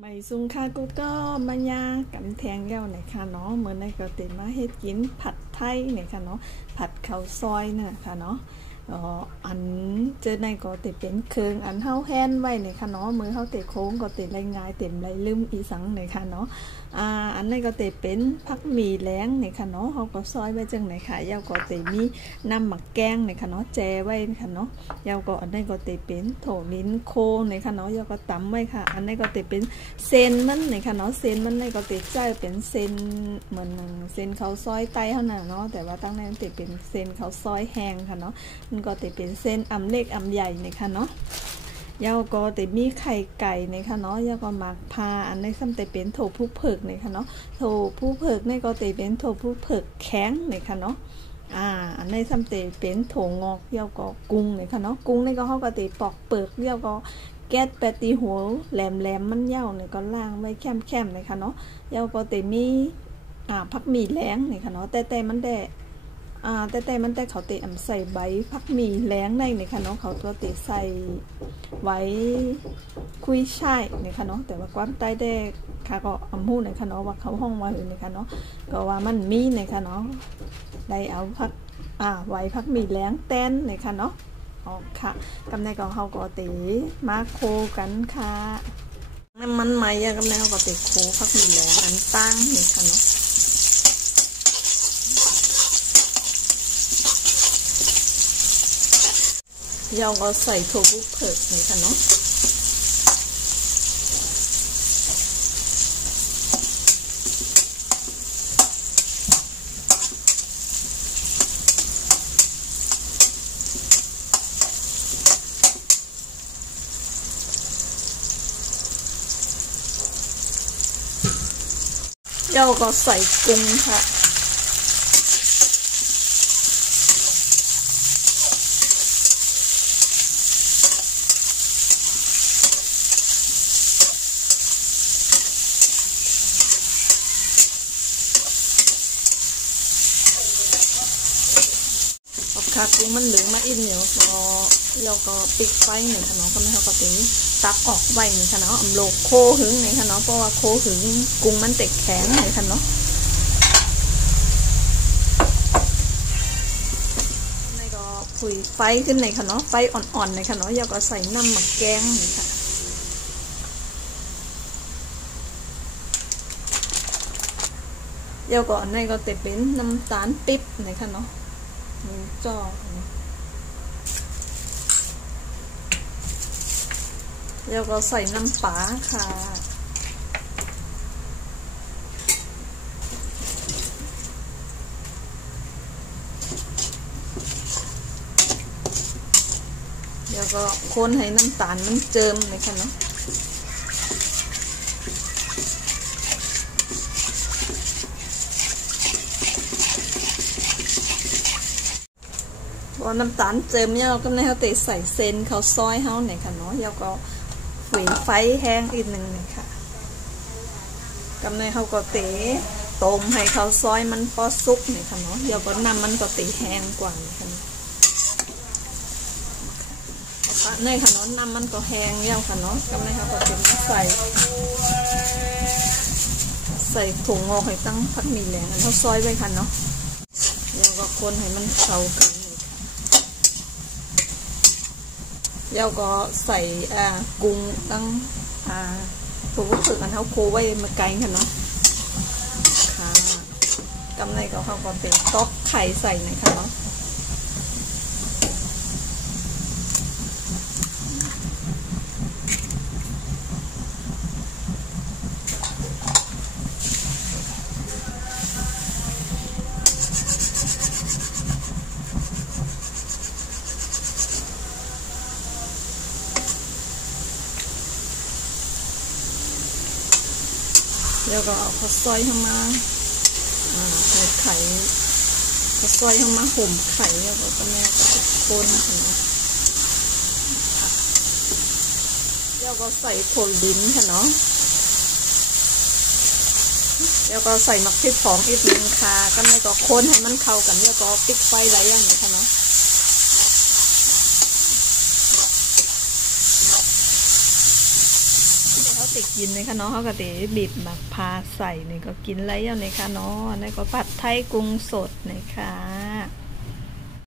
ไม่ซุงค่ะกูก็มายากำแทงเย้าไหนค่ะเนาะเหมือนในก็ติมาเฮ็ดกินผัดไทยเนี่ยค่ะเนาะผัดข้าวซอยน่ะค่ะเนาะอันเจอในก็ติเป็นเครื่องอันเฮาแฮนไว้เนี่ยค่ะเนาะมือเฮาติโค้งก็ติไรง่ายเต็มไรลืมอีสังเนี่ยค่ะเนาะอันนี้ก็ติเป็นผักหมี่แล้งเนี่ยค่ะเนาะเฮาก็ซอยไว้จังไหนค่ะเย้าก็ติมีน้ำหมักแกงเนี่ยค่ะเนาะแจไว้ค่ะเนาะเย้าก็อันนี้ก็ติเป็นโถลิ้นโคเนี่ยค่ะเนาะเย้าก็ตำไว้ค่ะอันนี้ก็ติเป็นเส้นมันเนี่ยค่ะเนาะเส้นมันในก็ติใจเป็นเส้นเหมือนเส้นข้าวซอยไตเท่านั้นเนาะแต่ว่าตั้งในติเป็นเส้นข้าวซอยแห้งค่ะเนาะมันก็ติเป็นเส้นอำเล็กอำใหญ่เนี่ยค่ะเนาะยาวก็ติมีไข่ไก่เนี่ยค่ะเนาะยาวก็หมักพาอันนี้ซ้ำแต่เป็นโถผู้เผือกเนี่ยค่ะเนาะโถผู้เผือกเนี่ยก็ติเป็นโถผู้เผือกแข็งเนี่ยค่ะเนาะอันนี้ซ้ำแต่เป็นโถงอกยาวก็กุ้งเนี่ยค่ะเนาะกุ้งนี่ก็เขาก็ติปอกเปลือกยาวก็แก๊สแปตีหัวแหลมมันเย้าเนี่ยก็ล่างไว้แคมเลยค่ะเนาะเย้าก็แต่มีผักหมี่แล้งเนี่ยค่ะเนาะแต่มันได้แต่มันเขาเตะใส่ใบผักหมี่แล้งในเนี่ยค่ะเนาะเขาตัวเตะใส่ไว้คุยช่ายเนี่ยค่ะเนาะแต่ว่าความใต้ได้ค่ะก็หู้เนี่ยค่ะเนาะว่าเขาห้องไว้เนี่ยค่ะเนาะก็ว่ามันมีเนี่ยค่ะเนาะได้เอาผักไว้ผักหมี่แล้งแต้นเนี่ยค่ะเนาะค่ะกำในของเขาก็ตีมาโคกันค่ะน้ำมันไหมกำในเขาก็ตีโคผักหมี่แหลงอันตั้งนี่ค่ะเนาะเราก็ใส่ถั่วบุกเผือกนี่ค่ะเนาะเราก็ใส่กุ้งค่ะกุ้งมันเหลืองมาอิ่มเหนียวเราก็ปิดไฟหนึ่งค่ะเนาะก็ไม่เท่ากับนี้ตักออกไว้หนึ่งค่ะเนาะโลโคหึงหนึ่งค่ะเนาะเพราะว่าโคหึงกุ้งมันเตะแข็งหนึ่งค่ะเนาะนี่ก็ผุยไฟขึ้นเลยค่ะเนาะไฟอ่อนๆเลยค่ะเนาะเราก็ใส่น้ำหมักแกงนี่ค่ะเราก็ในก็เตะเป็นน้ำตาลปิ๊บนี่ค่ะเนาะจ่อแล้วก็ใส่น้ำปลาค่ะแล้วก็คนให้น้ำตาลมันเจิมเลยค่ะเนาะพอน้ำตาลเจิมเนี่ยเราก็ในเขาเตะใส่เซนเขาซอยเขาเนี่ยค่ะเนาะแล้วก็ฝืนไฟแห้งอีกหนึ่งเนี่ยค่ะกำในเขาก็เตะต้มให้เขาซอยมันพอสุกเนี่ยค่ะเนาะแล้วก็น้ำมันก็เตะแห้งกว่าเนี่ยค่ะในค่ะเนาะน้ำมันก็แห้งแล้วค่ะเนาะกำในเขาก็เตะใส่ถุงงอให้ตั้งผักหมี่แหลงเขาซอยไว้ค่ะเนาะแล้วก็คนให้มันเข้ากันแล้วก็ใส่กุ้งตั้งถั่วฝักอันเท้าโคไว้มาไกลค่ะเนาะค่ะกำไรก็เขาก็เป็นต๊อกไข่ใส่นะคะเนาะแล้วก็เอาข้าวซอยเข้ามาไข่ข้าวซอยเข้ามาห่มไข่แล้วก็แม่ก็คนค่ะแล้วก็ใส่ถั่วลิ้นค่ะเนาะแล้วก็ใส่มะพริกผงอีกนึงค่ะก็แม่ก็คนให้มันเข้ากันแล้วก็ปิดไฟหลายอย่างเลยค่ะเนาะ เ ติกินเลยค่ะเนาะเขาก็ติบีบหมักพาใส่นี่ก็กินแล้วเนี่ยค่ะเนาะนี่ก็ผัดไทยกุ้งสดนะคะ